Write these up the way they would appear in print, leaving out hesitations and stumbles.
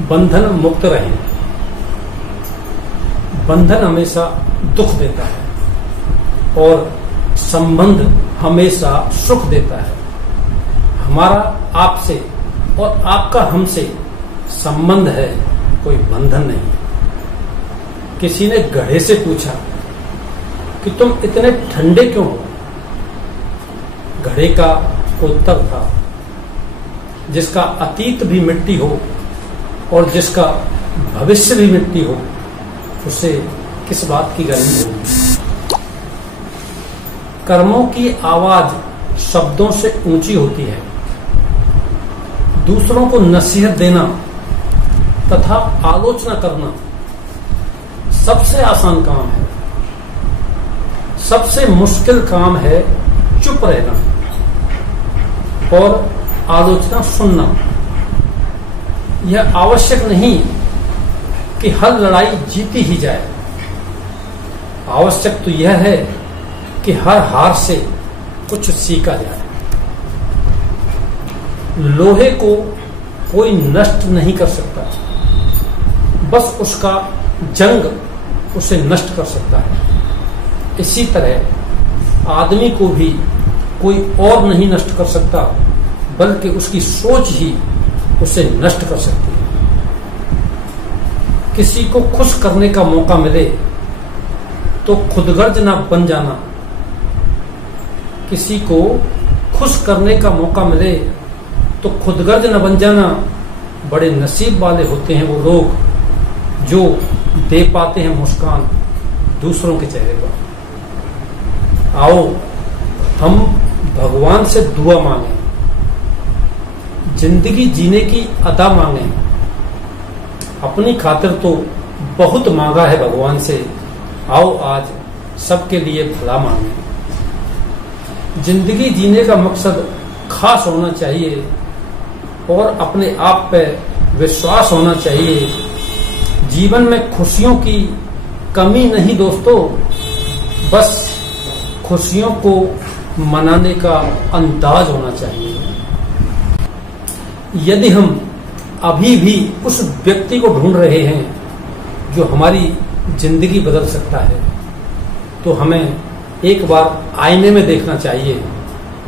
बंधन मुक्त रहें। बंधन हमेशा दुख देता है और संबंध हमेशा सुख देता है। हमारा आपसे और आपका हमसे संबंध है, कोई बंधन नहीं। किसी ने घड़े से पूछा कि तुम इतने ठंडे क्यों हो? घड़े का उत्तर था, जिसका अतीत भी मिट्टी हो और जिसका भविष्य भी मिट्टी हो, उसे किस बात की गर्मी होगी। कर्मों की आवाज शब्दों से ऊंची होती है। दूसरों को नसीहत देना तथा आलोचना करना सबसे आसान काम है। सबसे मुश्किल काम है चुप रहना और आलोचना सुनना। यह आवश्यक नहीं कि हर लड़ाई जीती ही जाए। आवश्यक तो यह है कि हर हार से कुछ सीखा जाए। लोहे को कोई नष्ट नहीं कर सकता, बस उसका जंग उसे नष्ट कर सकता है। इसी तरह आदमी को भी कोई और नहीं नष्ट कर सकता, बल्कि उसकी सोच ही उसे नष्ट कर सकती है। किसी को खुश करने का मौका मिले तो खुदगर्ज न बन जाना। किसी को खुश करने का मौका मिले तो खुदगर्ज न बन जाना। बड़े नसीब वाले होते हैं वो लोग जो दे पाते हैं मुस्कान दूसरों के चेहरे पर। आओ हम भगवान से दुआ मांगें, जिंदगी जीने की अदा मांगें। अपनी खातिर तो बहुत मांगा है भगवान से, आओ आज सबके लिए भला मांगें। जिंदगी जीने का मकसद खास होना चाहिए और अपने आप पे विश्वास होना चाहिए। जीवन में खुशियों की कमी नहीं दोस्तों, बस खुशियों को मनाने का अंदाज होना चाहिए। यदि हम अभी भी उस व्यक्ति को ढूंढ रहे हैं जो हमारी जिंदगी बदल सकता है, तो हमें एक बार आईने में देखना चाहिए,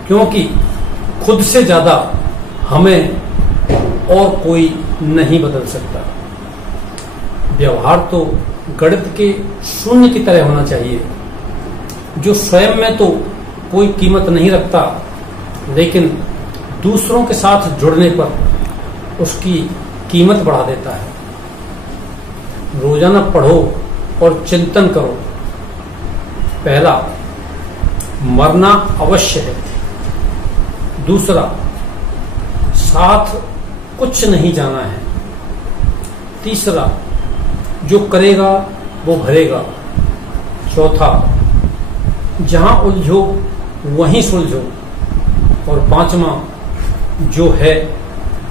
क्योंकि खुद से ज्यादा हमें और कोई नहीं बदल सकता। व्यवहार तो गणित के शून्य की तरह होना चाहिए, जो स्वयं में तो कोई कीमत नहीं रखता, लेकिन दूसरों के साथ जुड़ने पर उसकी कीमत बढ़ा देता है। रोजाना पढ़ो और चिंतन करो। पहला, मरना अवश्य है। दूसरा, साथ कुछ नहीं जाना है। तीसरा, जो करेगा वो भरेगा। चौथा, जहां उलझो वहीं सुलझो। और पांचवा, जो है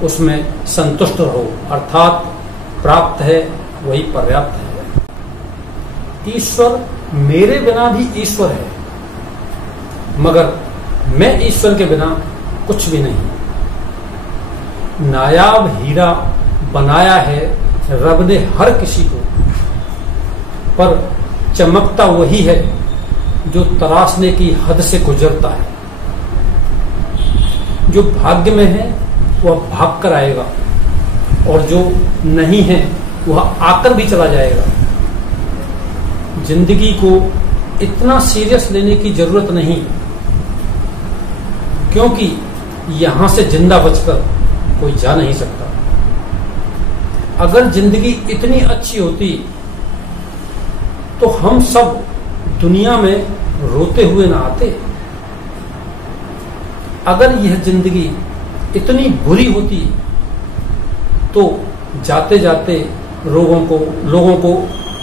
उसमें संतुष्ट रहो, अर्थात प्राप्त है वही पर्याप्त है। ईश्वर मेरे बिना भी ईश्वर है, मगर मैं ईश्वर के बिना कुछ भी नहीं। नायाब हीरा बनाया है रब ने हर किसी को, पर चमकता वही है जो तराशने की हद से गुजरता है। जो भाग्य में है वह भाग कर आएगा और जो नहीं है वह आकर भी चला जाएगा। जिंदगी को इतना सीरियस लेने की जरूरत नहीं, क्योंकि यहां से जिंदा बचकर कोई जा नहीं सकता। अगर जिंदगी इतनी अच्छी होती तो हम सब दुनिया में रोते हुए ना आते। अगर यह जिंदगी इतनी बुरी होती तो जाते जाते लोगों को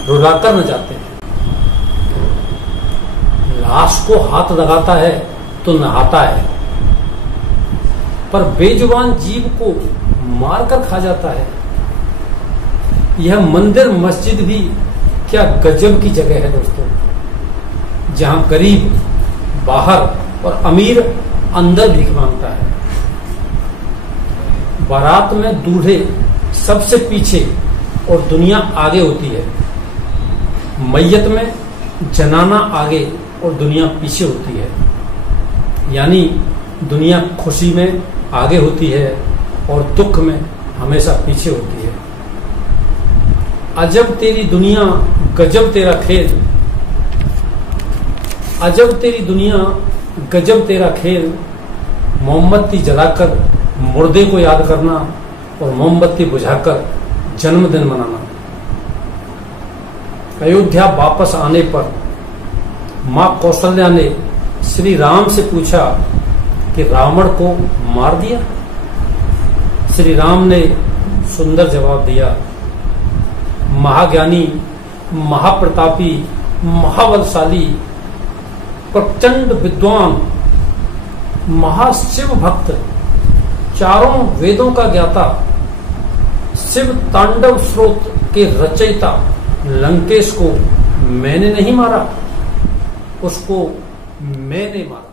रुलाकर न जाते। लाश को हाथ लगाता है तो नहाता है, पर बेजुबान जीव को मारकर खा जाता है। यह मंदिर मस्जिद भी क्या गजब की जगह है दोस्तों, जहां गरीब बाहर और अमीर अंदर भीख मांगता है। बारात में दूल्हे सबसे पीछे और दुनिया आगे होती है। मैयत में जनाना आगे और दुनिया पीछे होती है, यानी दुनिया खुशी में आगे होती है और दुख में हमेशा पीछे होती है। अजब तेरी दुनिया गजब तेरा खेल, अजब तेरी दुनिया गजब तेरा खेल, मोमबत्ती जलाकर मुर्दे को याद करना और मोमबत्ती बुझाकर जन्मदिन मनाना। अयोध्या वापस आने पर मां कौशल्या ने श्री राम से पूछा कि रावण को मार दिया? श्री राम ने सुंदर जवाब दिया, महाज्ञानी, महाप्रतापी, महाबलशाली, प्रचंड विद्वान, महाशिव भक्त, चारों वेदों का ज्ञाता, शिव तांडव स्रोत के रचयिता लंकेश को मैंने नहीं मारा, उसको मैंने मारा।